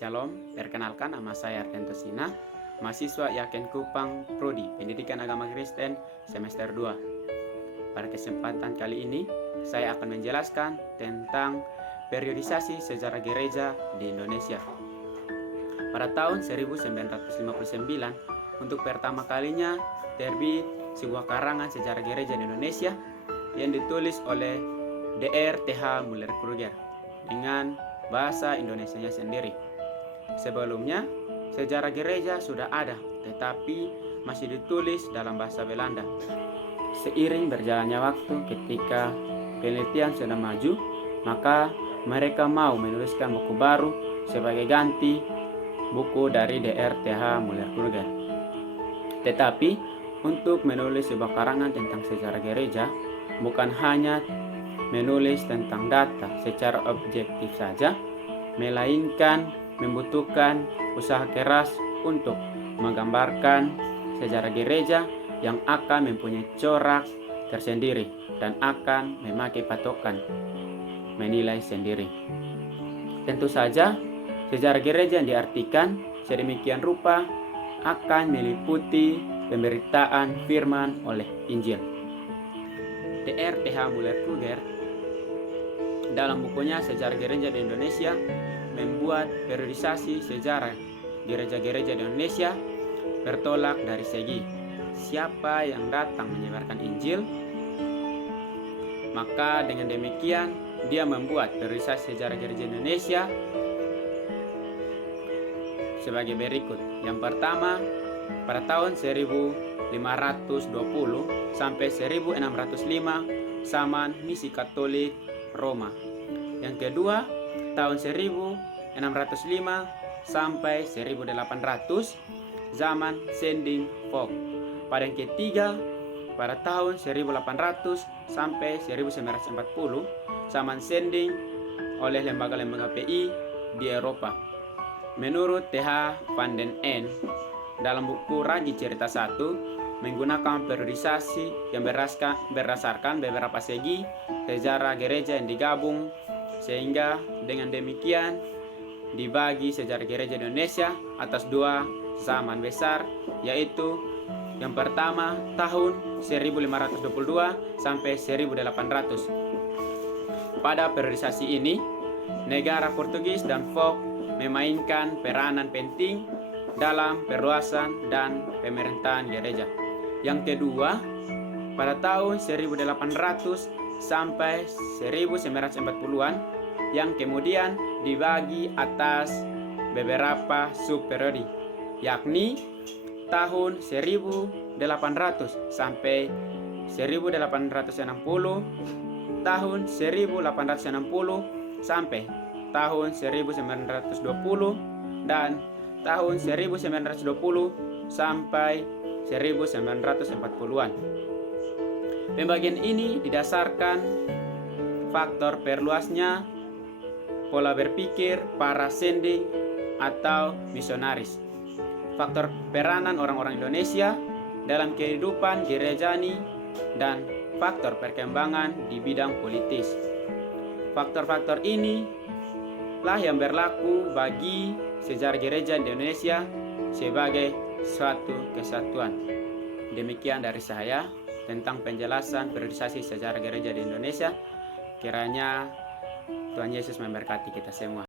Shalom, perkenalkan nama saya Arden Tosina, mahasiswa Yaken Kupang Prodi Pendidikan Agama Kristen semester 2. Pada kesempatan kali ini, saya akan menjelaskan tentang periodisasi sejarah gereja di Indonesia. Pada tahun 1959, untuk pertama kalinya terbit sebuah karangan sejarah gereja di Indonesia yang ditulis oleh Dr. T.H. Müller-Kruger dengan bahasa Indonesianya sendiri. Sebelumnya, sejarah gereja sudah ada, tetapi masih ditulis dalam bahasa Belanda. Seiring berjalannya waktu, ketika penelitian sudah maju, maka mereka mau menuliskan buku baru sebagai ganti buku dari Dr. T.H. Müller-Kruger. Tetapi, untuk menulis sebuah karangan tentang sejarah gereja, bukan hanya menulis tentang data secara objektif saja, melainkan membutuhkan usaha keras untuk menggambarkan sejarah gereja yang akan mempunyai corak tersendiri dan akan memakai patokan menilai sendiri. Tentu saja, sejarah gereja yang diartikan sedemikian rupa akan meliputi pemberitaan firman oleh Injil. Dr. T.H. Müller-Kruger dalam bukunya Sejarah Gereja di Indonesia membuat periodisasi sejarah gereja-gereja di Indonesia bertolak dari segi siapa yang datang menyebarkan Injil. Maka dengan demikian dia membuat periodisasi sejarah gereja Indonesia sebagai berikut. Yang pertama, pada tahun 1520 sampai 1605 zaman misi Katolik Roma. Yang kedua, tahun 1605 sampai 1800 zaman Sending Folk. Pada yang ketiga, pada tahun 1800 sampai 1940 zaman Sending oleh lembaga-lembaga PI di Eropa. Menurut T.H. van den N dalam buku Ragi Cerita 1 menggunakan periodisasi yang berdasarkan beberapa segi sejarah gereja yang digabung, sehingga dengan demikian dibagi sejarah gereja Indonesia atas dua zaman besar, yaitu yang pertama tahun 1522 sampai 1800. Pada periodisasi ini, negara Portugis dan Folk memainkan peranan penting dalam perluasan dan pemerintahan gereja. Yang kedua, pada tahun 1800 sampai 1940-an yang kemudian dibagi atas beberapa subperiode, yakni tahun 1800 sampai 1860, tahun 1860 sampai tahun 1920, dan tahun 1920 sampai 1940-an. Pembagian ini didasarkan faktor perluasnya pola berpikir para sending atau misionaris, faktor peranan orang-orang Indonesia dalam kehidupan gerejani, dan faktor perkembangan di bidang politis. Faktor-faktor ini lah yang berlaku bagi sejarah gereja di Indonesia sebagai suatu kesatuan. Demikian dari saya tentang penjelasan periodisasi sejarah gereja di Indonesia. Kiranya Tuhan Yesus memberkati kita semua.